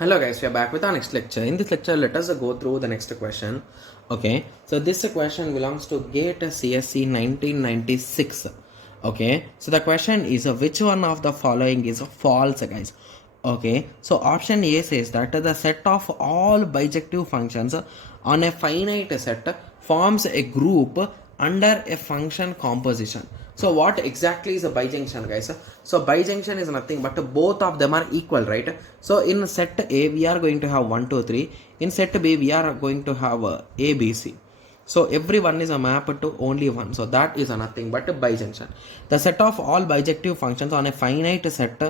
Hello guys, we are back with our next lecture. In this lecture, let us go through the next question. Okay, so this question belongs to GATE CSC 1996. Okay, so the question is which one of the following is false, guys? Okay, so option A says that the set of all bijective functions on a finite set forms a group under a function composition. So what exactly is a bijunction, guys? So bijunction is nothing but both of them are equal, right? So in set A we are going to have 1 2 3. In set B we are going to have A B C. So every one is a map to only one. So that is nothing but a bijunction. The set of all bijective functions on a finite set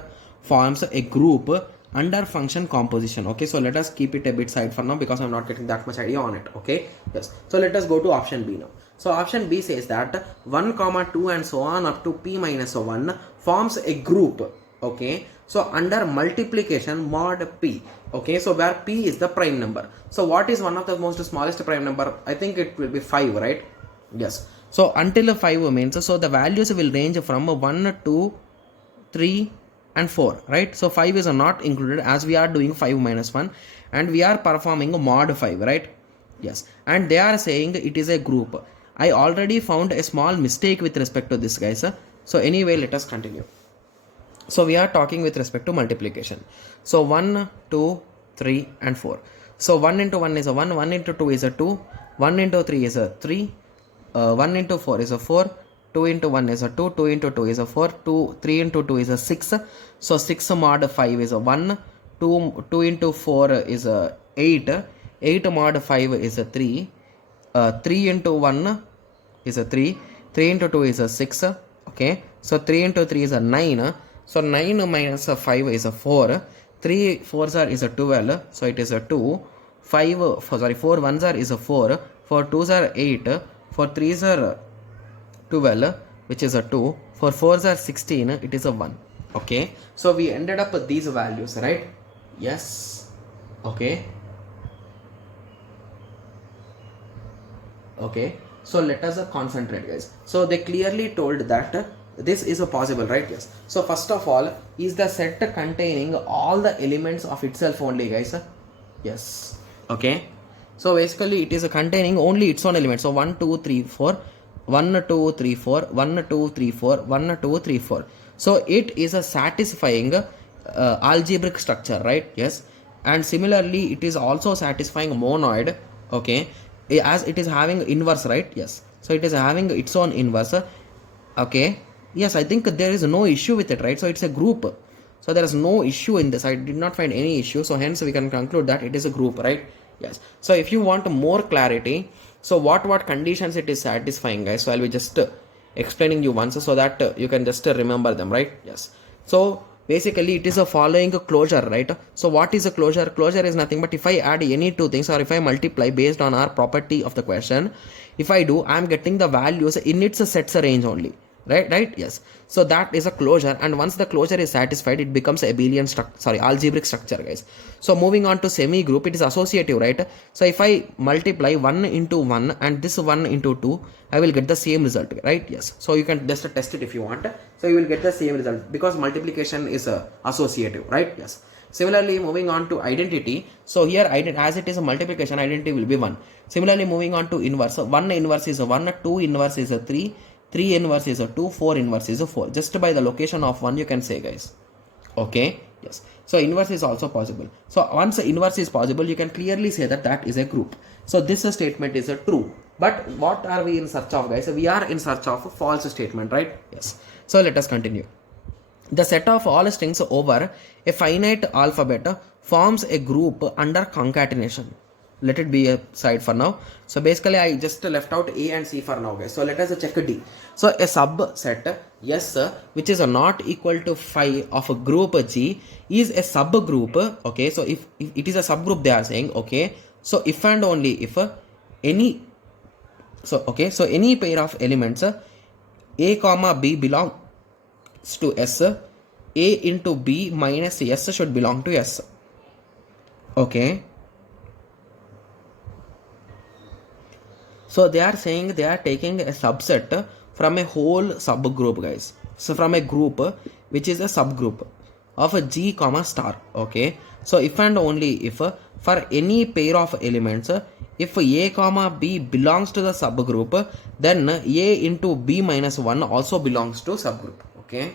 forms a group under function composition. Okay, so let us keep it a bit side for now because I'm not getting that much idea on it. Okay, yes, so let us go to option B now. So option B says that 1 comma 2 and so on up to p minus 1 forms a group. Okay, so under multiplication mod p. Okay, so where p is the prime number. So what is one of the most smallest prime number? I think it will be 5, right? Yes, so until 5 means, so the values will range from 1 2 3 and 4, right? So 5 is not included as we are doing 5 minus 1 and we are performing mod 5, right? Yes, and they are saying it is a group. I already found a small mistake with respect to this, guys. So anyway, let us continue. So we are talking with respect to multiplication. So 1 2 3 and 4. So 1 into 1 is a 1, 1 into 2 is a 2, 1 into 3 is a 3, 1 into 4 is a 4, 2 into 1 is a 2, 2 into 2 is a 4, 3 into 2 is a 6. So 6 mod 5 is a 1, 2 into 4 is a 8, 8 mod 5 is a 3, 3 into 1 is a 3, 3 into 2 is a 6. Okay, so 3 into 3 is a 9. So 9 minus 5 is a 4, 3 4s are is a 12, so it is a 2, 4 ones are is a 4, 4 2s are 8, 4 3s are 12, which is a 2, for 4s are 16, it is a 1. Okay, so we ended up with these values, right? Yes. Okay, okay, so let us concentrate, guys. So they clearly told that this is a possible, right? Yes. So first of all, is the set containing all the elements of itself only, guys? Yes. Okay, so basically it is containing only its own elements. So 1 2 3 4, 1 2 3 4, 1 2 3 4, 1 2 3 4. So it is a satisfying algebraic structure, right? Yes, and similarly it is also satisfying monoid. Okay, as it is having inverse, right? Yes, so it is having its own inverse. Okay, yes, I think there is no issue with it, right? So it's a group, so there is no issue in this. I did not find any issue, so hence we can conclude that it is a group, right? Yes, so if you want more clarity, so what conditions it is satisfying, guys, so I'll be just explaining you once so that you can just remember them, right? Yes, so basically it is a following closure, right? So what is a closure? Closure is nothing but if I add any two things or if I multiply based on our property of the question, if I do, I am getting the values in its sets range only, right? Yes, so that is a closure, and once the closure is satisfied, it becomes abelian algebraic structure, guys. So moving on to semi group, it is associative, right? So if I multiply 1 into 1 and this 1 into 2, I will get the same result, right? Yes, so you can just test it if you want. So you will get the same result because multiplication is associative, right? Yes. Similarly, moving on to identity, so here as it is a multiplication, identity will be 1. Similarly, moving on to inverse, 1 inverse is a 1, 2 inverse is a 3, 3 inverse is a 2, 4 inverse is a 4. Just by the location of 1 you can say, guys. Okay, yes, so inverse is also possible. So once inverse is possible, you can clearly say that that is a group. So this statement is a true. But what are we in search of, guys? We are in search of a false statement, right? Yes, so let us continue. The set of all strings over a finite alphabet forms a group under concatenation. Let it be a side for now. So basically I just left out A and C for now, guys. So let us check D. So a subset S which is not equal to phi of a group G is a subgroup. Okay, so if it is a subgroup, they are saying, okay, so if and only if any, so okay, so any pair of elements A comma B belong to S, A into B minus S should belong to S. Okay, so they are saying they are taking a subset from a whole subgroup, guys. So from a group which is a subgroup. of a g comma star. Okay, so if and only if for any pair of elements, if a comma b belongs to the subgroup, then a into b minus 1 also belongs to subgroup. Okay,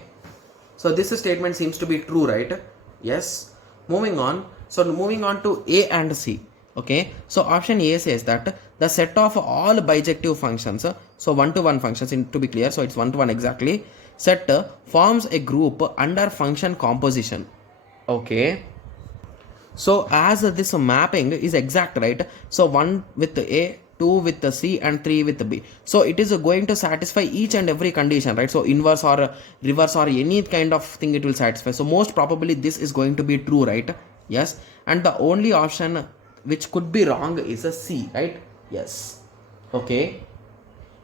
so this statement seems to be true, right? Yes. Moving on. So moving on to A and C. Okay, so option A says that the set of all bijective functions, so one-to-one functions, to be clear, so it's one-to-one exactly, set forms a group under function composition. Okay, so as this mapping is exact, right? So 1 with A, 2 with the C, and 3 with the B, so it is going to satisfy each and every condition, right? So inverse or reverse or any kind of thing it will satisfy. So most probably this is going to be true, right? Yes. And the only option which could be wrong is a C, right? Yes. Okay,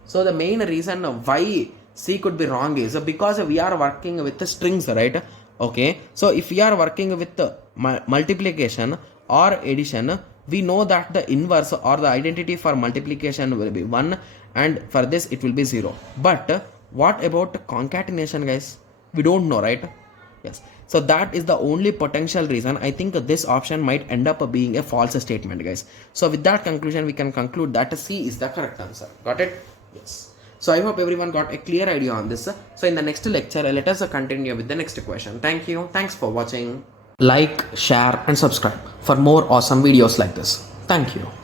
so the main reason why C could be wrong is because we are working with the strings, right? Okay, so if we are working with the multiplication or addition, we know that the inverse or the identity for multiplication will be 1, and for this it will be 0. But what about concatenation, guys? We don't know, right? Yes. So that is the only potential reason I think this option might end up being a false statement, guys. So with that conclusion, we can conclude that C is the correct answer. Got it? Yes. So I hope everyone got a clear idea on this. So in the next lecture, let us continue with the next question. Thank you. Thanks for watching. Like, share and subscribe for more awesome videos like this. Thank you.